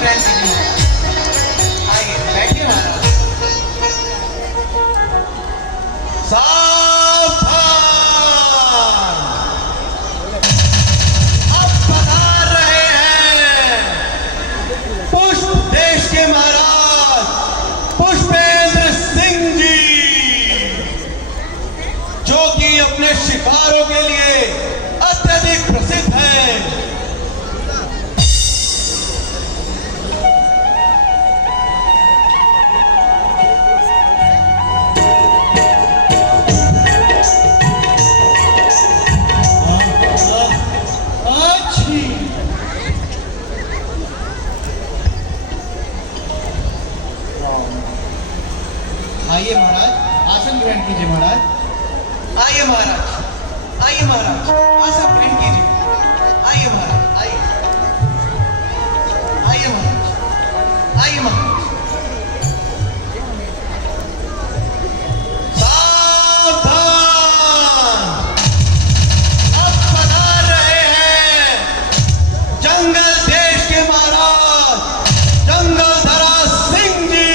ग्रहण कीजिए। आइए बैठिए महाराज। सावधान, अब पधार रहे हैं पुष्प देश के महाराज पुष्पेंद्र सिंह जी, जो कि अपने शिकारों के लिए अत्यधिक प्रसिद्ध हैं। आइए महाराज, आसन ग्रहण कीजिए महाराज। आइए महाराज, आइए महाराज, आसन ग्रहण कीजिए। आइए महाराज, आइए, आइए महाराज, आइए महाराज। सावधान, अब पधार रहे हैं जंगल देश के महाराज जंगलधरा सिंह जी।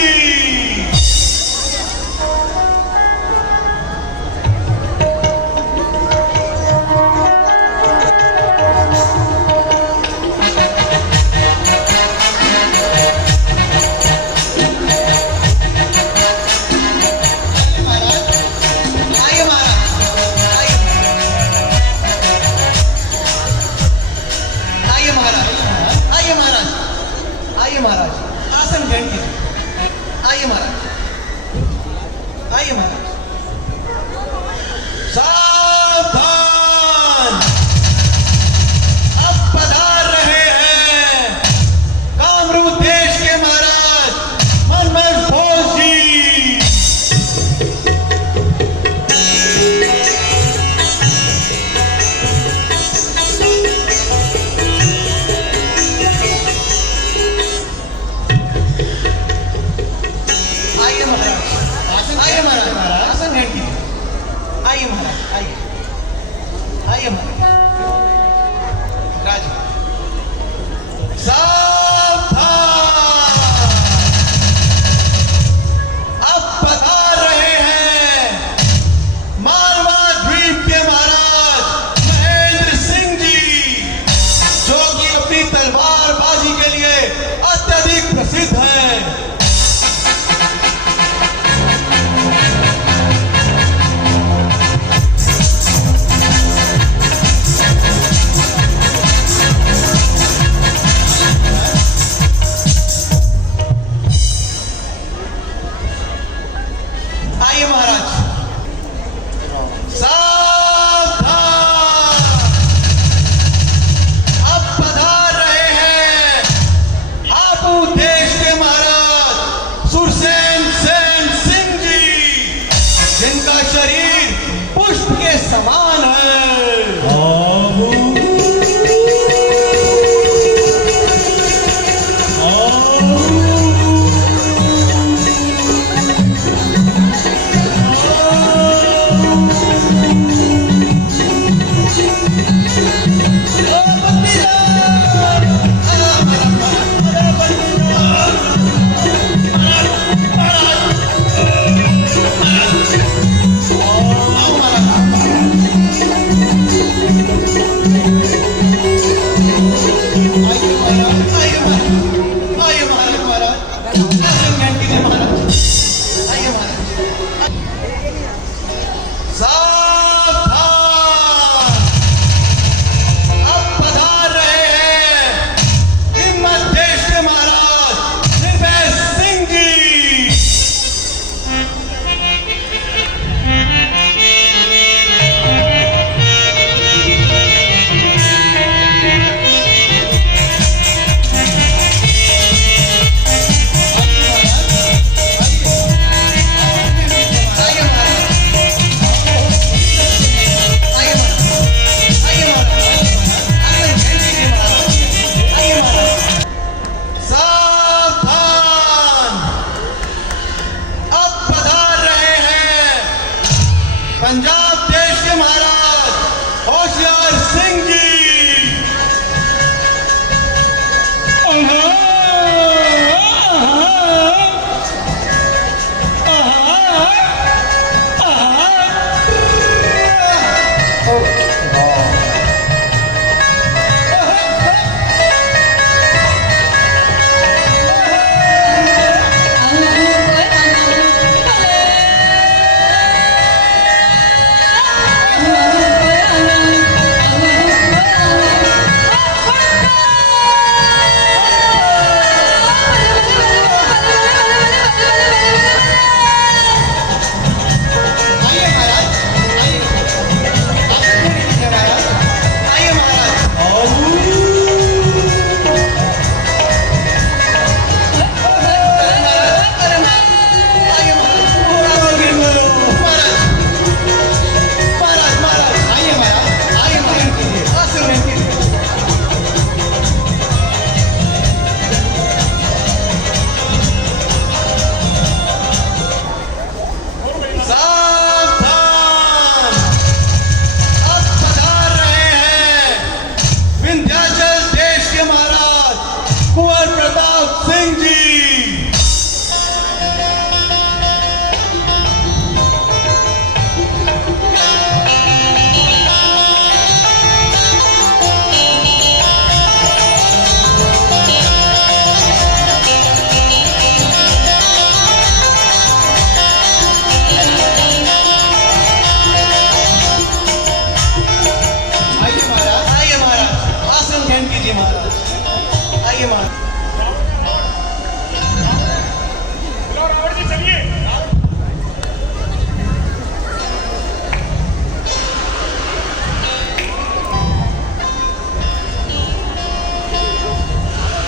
आइए महाराज।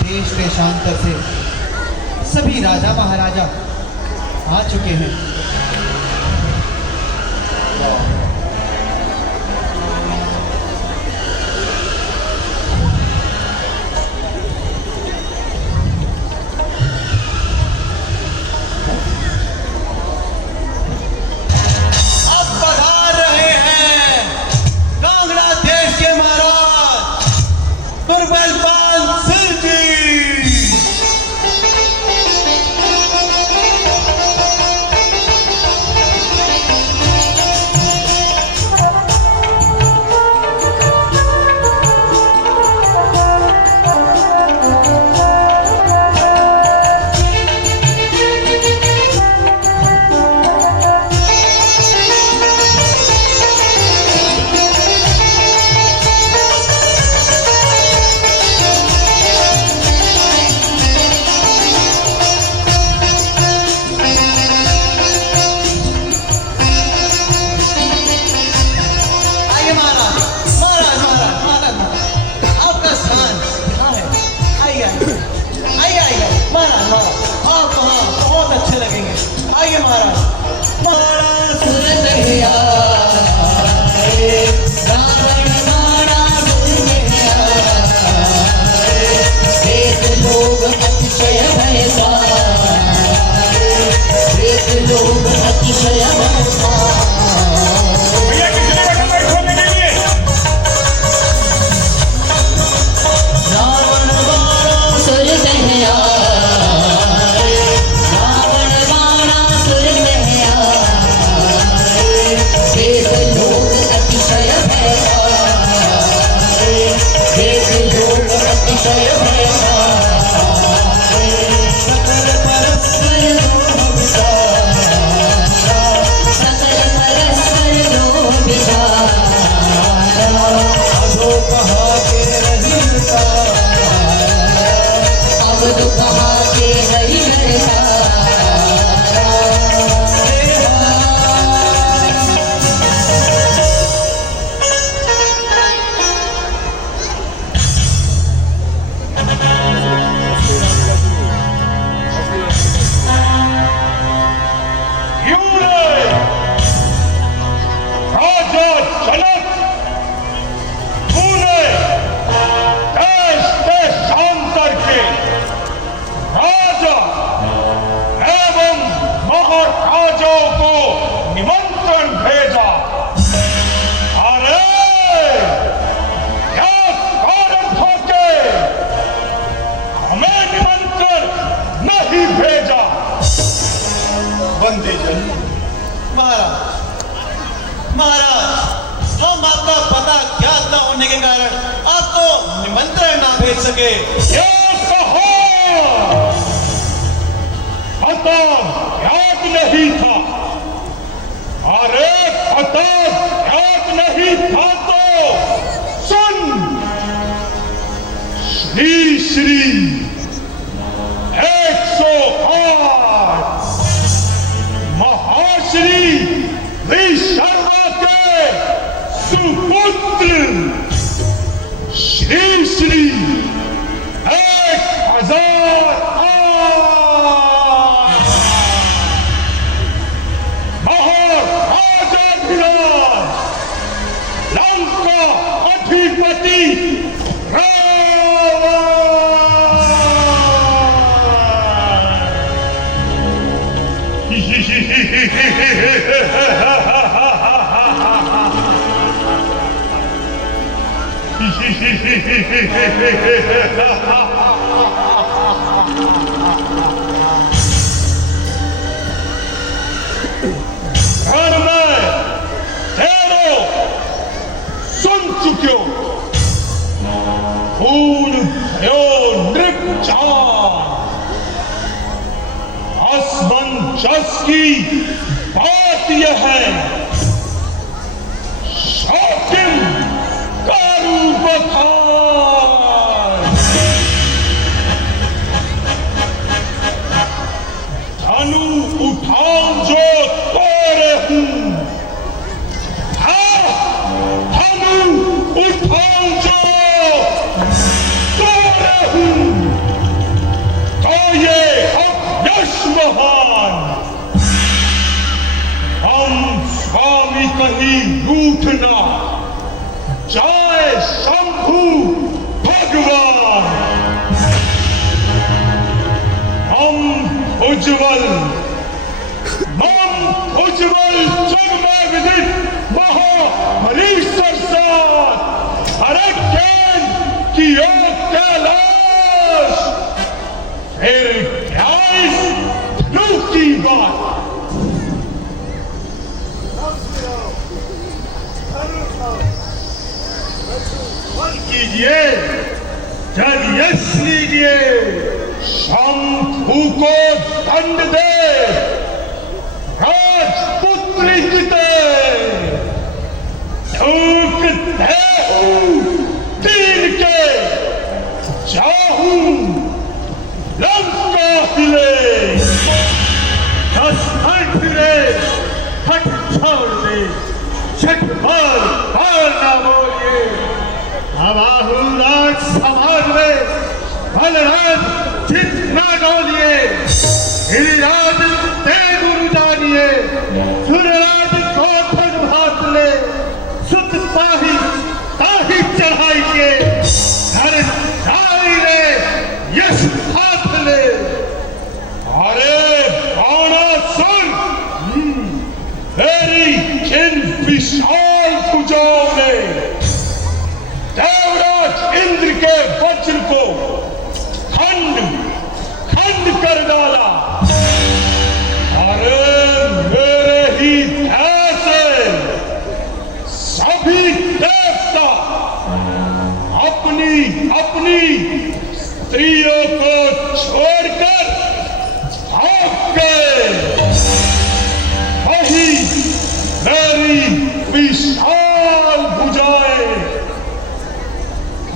देश देशांतर से सभी राजा महाराजा आ चुके हैं। अब पधार रहे हैं कांगड़ा देश के महाराज गुरबलपाल सिंह जी। महाराज, हम आपका पता ज्ञात न होने के कारण आपको निमंत्रण ना भेज सके। पता ज्ञात नहीं था। अरे पता ज्ञात नहीं था तो सुन, श्री श्री 108 महाश्री विशर्मा के सुपुत्र श्री श्री 1008 महाराजाधिराज लंका अधिपति सुन चुके हो। खून भयो नृपचार, असमंजस की बात यह है, शौकिन कारू बखार उज्जवल जगमय विदित महाबलेश्वर साथ हरिकेन की ओर कैलाश फिर क्या इस धनु की बात कीजिए, जग यश लीजिए, शंभू को दंड दे राजपुत्र जीते धूक देहू तीन के जाहू लंका हिले 10 हाथ फिरे, हट छोड़ दे, छठ बार ना बोलिए। अब आहू राज समाज में बलराज जितना डोलिए, गिरिराज ते गुरु जानिए, सुरराज कौथन भात ले, सुत ताही चढ़ाई के, हर सारी रे यश हाथ ले। अरे बाणा सुन मेरी इन विशाल भुजाओं ने देवराज इंद्र के वज्र को खंड खंड कर डाला। अरे मेरे ही ऐसे सभी देवता अपनी अपनी स्त्रियों को छोड़कर भाग गए। वही मेरी विशाल भुजाएं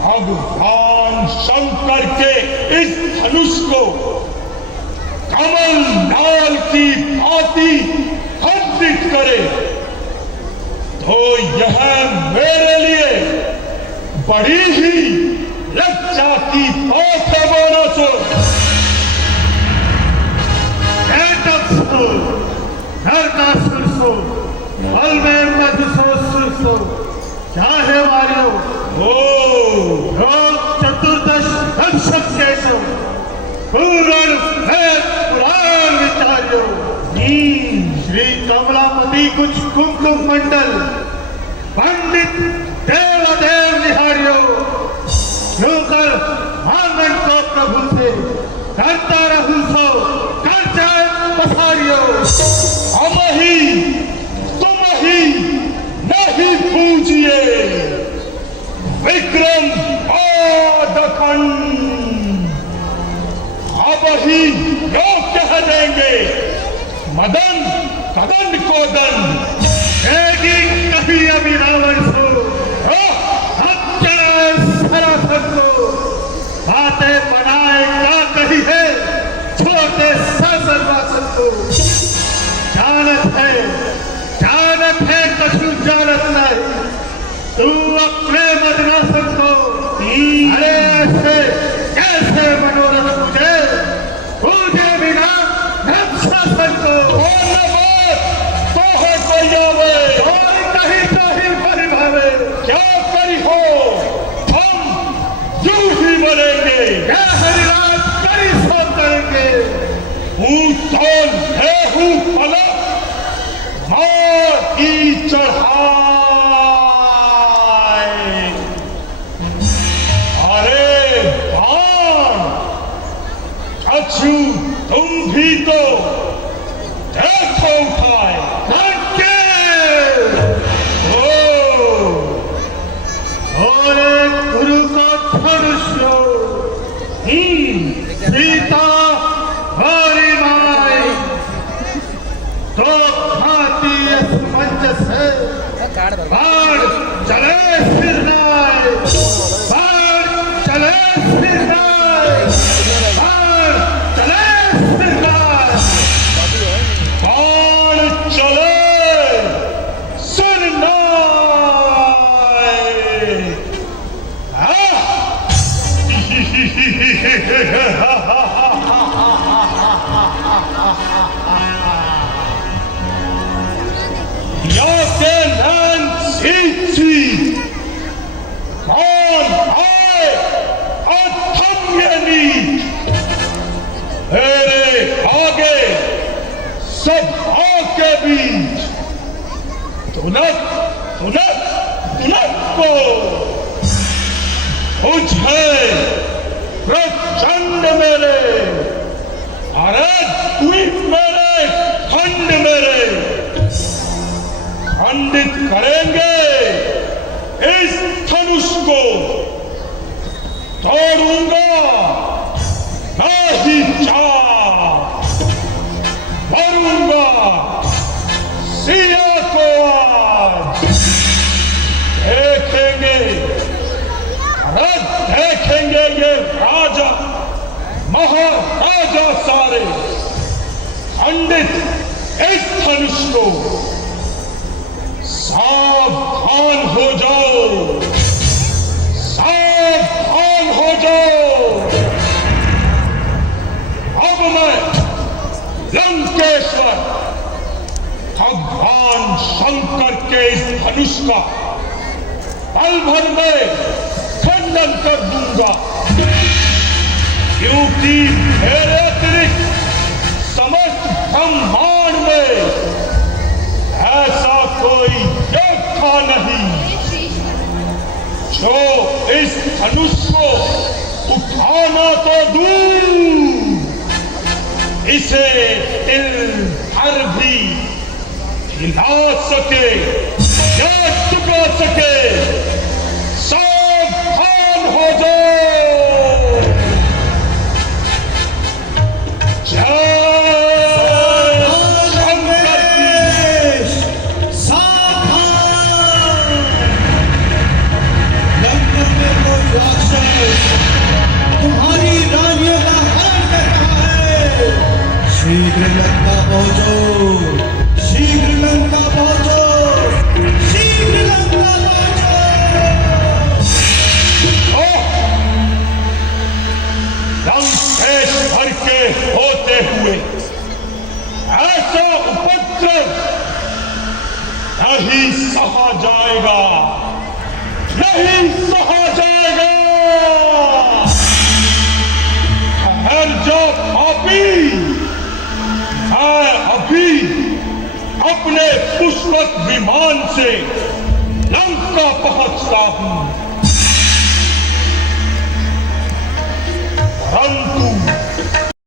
भगवान शंकर के इस धनुष को कमल नाल की भांति खंडित करे तो यह मेरे लिए बड़ी ही लज्जा की बात है। माना सो नरकासुर सो, बल में मधु सो, चाहे वारियो योग चतुर्दश दर्शक कैसो, पूर्ण वेद पुराण विचार्यो। श्री कमलापति कुछ कुमकुम मंडल पंडित देवदेव निहारियो, कर आंगन को प्रभु से करता रहू सो, कर जाए पसारियो। हम ही तुम ही नहीं पूजिए विक्रम आदखंड, अब ही लोग कह देंगे मदन कदन को दंड देगी कहीं अभी रावण सो, अब चलाए सरासर को, बातें बनाए क्या कही है, छोटे शासन वासन को। जानत है कछु जानत नहीं, तू अपने मदनासन को। अरे ऐसे कैसे मनोरथ मुझे, पूजे बिना शासन को। तो है कोई आवे और कहीं तो ही परिभावे, क्या करी हो हम यूं ही मरेंगे। क्या हरिराज करी सो करेंगे। भूतोल देहू फलक मार ही चढ़ाए। अरे बाण अछू तुम भी तो देखो उठाए। और गुरु को धनुष्यो, सीता हरि माई, तो भांति मंच से बाण चले सिरनाए, बाण चले सिरनाए, बाण चले सिरनाए। बाण चले सुननाए। या के नाम सीधी कौन खंड मेरे, अरे द्वीप मेरे, खंड मेरे, खंडित करेंगे इस धनुष को, तोड़ूंगा नहीं चाह, भरूंगा सिया को आज, देखेंगे, अरे देखेंगे ये राजा महाराजा सारे, खंडित इस धनुष को, सावधान हो जाओ, सावधान हो जाओ। अब मैं लंकेश्वर भगवान शंकर के इस धनुष का पल भर में खंडन कर दूंगा, क्योंकि मेरे अतिरिक्त समस्त ब्रह्मांड में ऐसा कोई योद्धा नहीं जो इस धनुष को उठाना तो दूर, इसे तिल भर भी हिला सके या चुका सके। सावधान हो जाओ। जय तुम्हारी रानियों का हरण कर रहा है। शीघ्र लंका पहुंचो, शीघ्र लंका पहुंचो, शीघ्र लंका पहुंचो। लंकेश्वर के होते हुए ऐसा उपद्रव नहीं सहा जाएगा, नहीं सहा जाएगा। ठहर जो पापी, मैं अभी अपने पुष्पक विमान से लंका पहुंचता हूं, परंतु